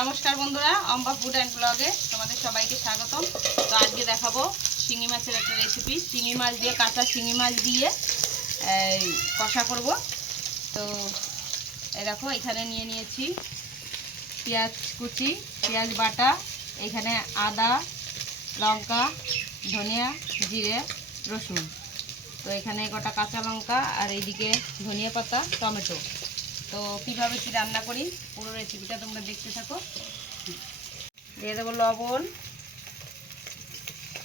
নমস্কার বন্ধুরা, Amba food and ব্লগে তোমাদের সবাইকে স্বাগতম। তো আজকে দেখাবো শিঙি মাছের একটা রেসিপি। শিঙি মাছ দিয়ে, কাঁচা শিঙি মাছ দিয়ে কষা করব। তো এই দেখো, এখানে নিয়ে নিয়েছি পেঁয়াজ কুচি, পেঁয়াজ বাটা, এখানে আদা, লঙ্কা, ধনিয়া, জিরে, রসুন। তো এখানে কটা কাঁচা লঙ্কা, আর এইদিকে ধনিয়া পাতা, টমেটো। তো কীভাবে কি রান্না করি পুরো রেসিপিটা তোমরা দেখতে থাকো। দিয়ে দেবো লবণ,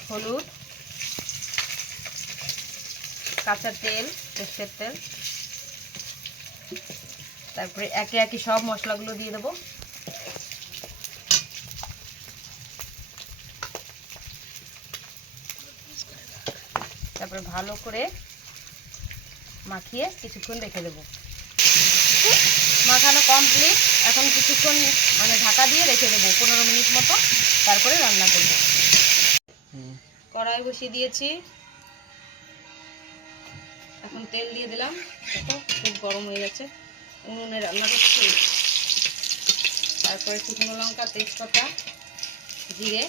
হলুদ, কাঁচা তেল, সরষের তেল, তারপরে একে একে সব মশলাগুলো দিয়ে দেবো। তারপরে ভালো করে মাখিয়ে কিছুক্ষণ রেখে দেবো। মাখানো কমপ্লিট। এখন কিছুক্ষণ ঢাকা দিয়ে রেখে দেবো 15 মিনিট মতো, তারপরে রান্না করব। কড়াই বসিয়ে দিয়েছি, এখন তেল দিয়ে দিলাম। দেখো খুব গরম হয়ে গেছে, উনুনে রান্না করছি। তারপরে শুকনো লঙ্কা, তেজপাতা, জিরে,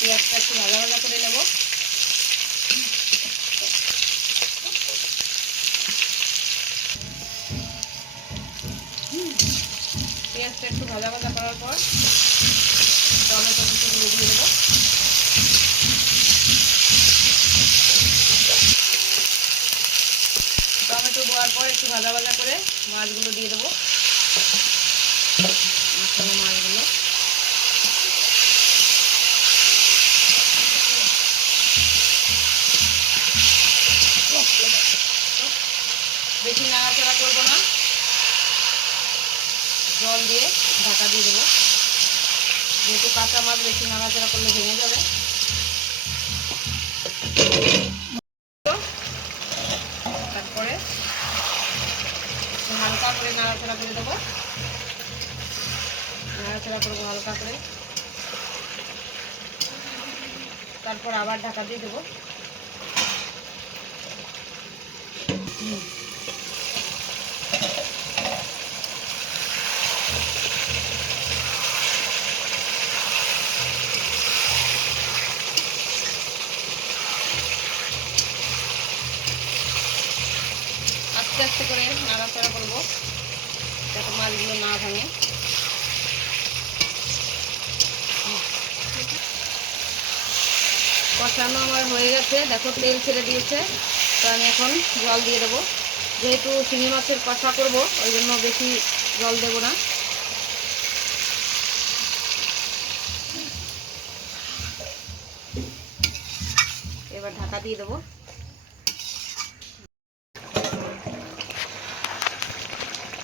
পেঁয়াজটা একটু ভাজা ভাজা করে নেব। পেঁয়াজটা একটু ভাজা ভাজা করার পর টমেটো কুচিগুলো দিয়ে দেবো। টমেটো দেওয়ার পর একটু ভাজা ভাজা করে মাছগুলো দিয়ে দেবো। মাখানো মাছগুলো বেশি নাড়াচাড়া করবো না, জল দিয়ে ঢাকা দিয়ে দেবো। যেহেতু কাঁচা মাছ বেশি নাড়াচাড়া করলে ভেঙে যাবে। তারপরে হালকা করে নাড়াচাড়া করে দেবো, নাড়াচাড়া করবো হালকা করে। তারপর আবার ঢাকা দিয়ে দেবো। আস্তে আস্তে করে নাড়াচাড়া করবো যাতে মাছগুলো না ভাঙে। কষানো আমার হয়ে গেছে, দেখো তেল ছেড়ে দিয়েছে। তো আমি এখন জল দিয়ে দেবো। যেহেতু শিঙি মাছের কষা করব, ওই জন্য বেশি জল দেব না। এবার ঢাকা দিয়ে দেবো।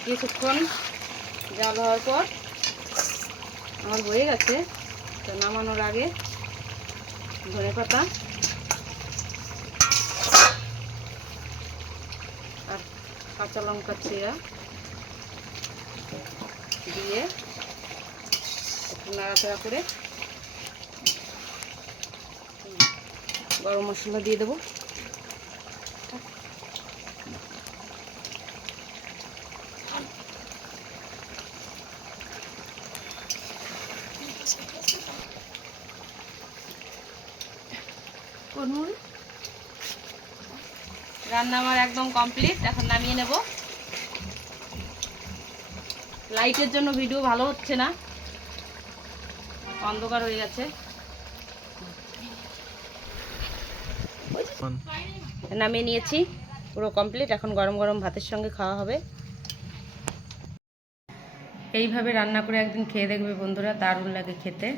কিছুক্ষণ জাল হওয়ার পর আমার হয়ে গেছে। তো নামানোর আগে ধনেপাতা আর কাঁচা লঙ্কা চিরা দিয়ে একটু নাড়াচাড়া করে গরম মশলা দিয়ে দেবো। রান্না আমার একদম কমপ্লিট, এখন নামিয়ে নেব। লাইটের জন্য ভিডিও ভালো হচ্ছে না, অন্ধকার হয়ে গেছে। নামিয়ে নিয়েছি, পুরো কমপ্লিট। এখন গরম গরম ভাতের সঙ্গে খাওয়া হবে। এইভাবে রান্না করে একদিন খেয়ে দেখবে বন্ধুরা, দারুণ লাগে খেতে।